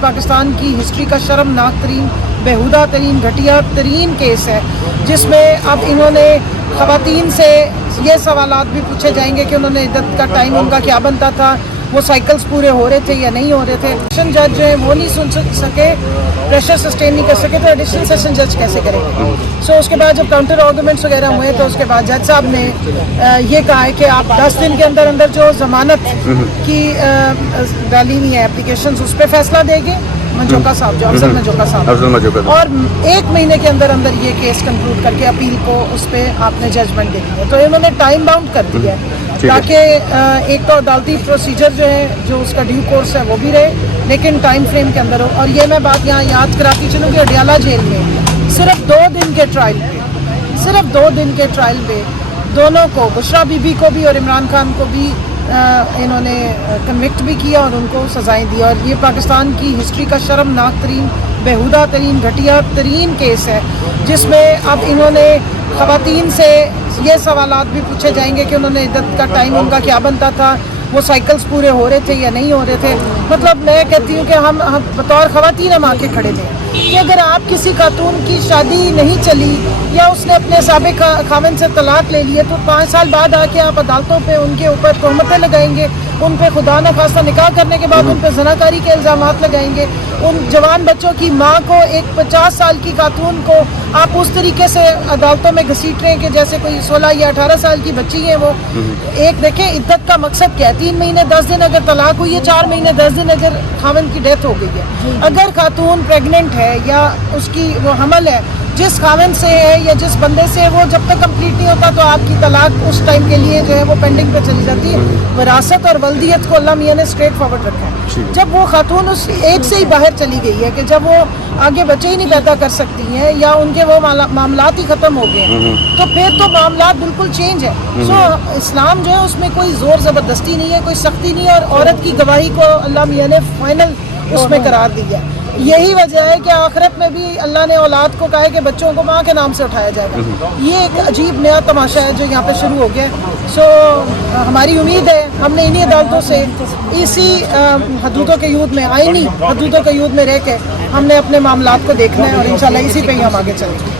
پاکستان کی ہسٹری کا شرمناک ترین بےہودہ ترین گھٹیا ترین کیس ہے، جس میں اب انہوں نے خواتین سے یہ سوالات بھی پوچھے جائیں گے کہ انہوں نے عدت کا ٹائم ان کا کیا بنتا تھا، وہ سائیکلز پورے ہو رہے تھے یا نہیں ہو رہے تھے. سیشن جج جو ہے وہ نہیں سن سکے، پریشر سسٹین نہیں کر سکے، تو ایڈیشنل سیشن جج کیسے کریں گے؟ سو اس کے بعد جب کاؤنٹر آرگومنٹس وغیرہ ہوئے تو اس کے بعد جج صاحب نے یہ کہا ہے کہ آپ 10 دن کے اندر اندر جو ضمانت کی ڈالی ہوئی ہے اپلیکیشنز اس پہ فیصلہ دے گے منجوکا صاحب، جو افضل منجوکا صاحب، اور 1 مہینے کے اندر اندر یہ کیس کنکلوڈ کر کے اپیل کو اس پہ آپ نے ججمنٹ دینی ہے. تو انہوں نے ٹائم باؤنڈ کر دیا ہے تاکہ ایک تو عدالتی پروسیجر جو ہے جو اس کا ڈیو کورس ہے وہ بھی رہے لیکن ٹائم فریم کے اندر ہو. اور یہ میں بات یہاں یاد کراتی چلوں کہ اڈیالہ جیل میں صرف 2 دن کے ٹرائل پہ دونوں کو، بشرا بی بی کو بھی اور عمران خان کو بھی انہوں نے کنوکٹ بھی کیا اور ان کو سزائیں دی. اور یہ پاکستان کی ہسٹری کا شرمناک ترین بےہودہ ترین گھٹیا ترین کیس ہے، جس میں اب انہوں نے خواتین سے یہ سوالات بھی پوچھے جائیں گے کہ انہوں نے عدت کا ٹائم ان کا کیا بنتا تھا، وہ سائیکلز پورے ہو رہے تھے یا نہیں ہو رہے تھے. مطلب میں کہتی ہوں کہ ہم بطور خواتین ہم آ کے کھڑے تھے کہ اگر آپ کسی خاتون کی شادی نہیں چلی یا اس نے اپنے سابق خاوند سے طلاق لے لی ہے تو 5 سال بعد آ کے آپ عدالتوں پہ ان کے اوپر تہمتیں لگائیں گے، ان پہ خدا نخواستہ نکاح کرنے کے بعد ان پہ زناکاری کے الزامات لگائیں گے. ان جوان بچوں کی ماں کو، ایک 50 سال کی خاتون کو آپ اس طریقے سے عدالتوں میں گھسیٹ رہے ہیں کہ جیسے کوئی 16 یا 18 سال کی بچی ہے وہ. ایک دیکھیں عدت کا مقصد کیا ہے، 3 مہینے 10 دن اگر طلاق ہوئی ہے، 4 مہینے 10 دن اگر خاوند کی ڈیتھ ہو گئی ہے. اگر خاتون پریگننٹ ہے یا اس کی وہ حمل ہے، جس خاوند سے ہے یا جس بندے سے، وہ جب تک کمپلیٹ نہیں ہوتا تو آپ کی طلاق اس ٹائم کے لیے جو ہے وہ پینڈنگ پہ چلی جاتی ہے. وراثت اور ولدیت کو اللہ میاں نے اسٹریٹ فارورڈ رکھا ہے. جب وہ خاتون اس ایج سے ہی باہر چلی گئی ہے کہ جب وہ آگے بچے ہی نہیں پیدا کر سکتی ہیں یا ان کے وہ معاملات ہی ختم ہو گئے ہیں تو پھر تو معاملات بالکل چینج ہے. سو اسلام جو ہے اس میں کوئی زور زبردستی نہیں ہے، کوئی سختی نہیں ہے، اور عورت کی گواہی کو اللہ میاں نے فائنل اس میں قرار دیا. یہی وجہ ہے کہ آخرت میں بھی اللہ نے اولاد کو کہا ہے کہ بچوں کو ماں کے نام سے اٹھایا جائے گا. یہ ایک عجیب نیا تماشا ہے جو یہاں پہ شروع ہو گیا. سو ہماری امید ہے ہم نے انہی عدالتوں سے اسی حدودوں کے یود میں، آئینی حدودوں کے یود میں رہ کے ہم نے اپنے معاملات کو دیکھنا ہے اور انشاءاللہ اسی پہ ہی ہم آگے چلیں گے.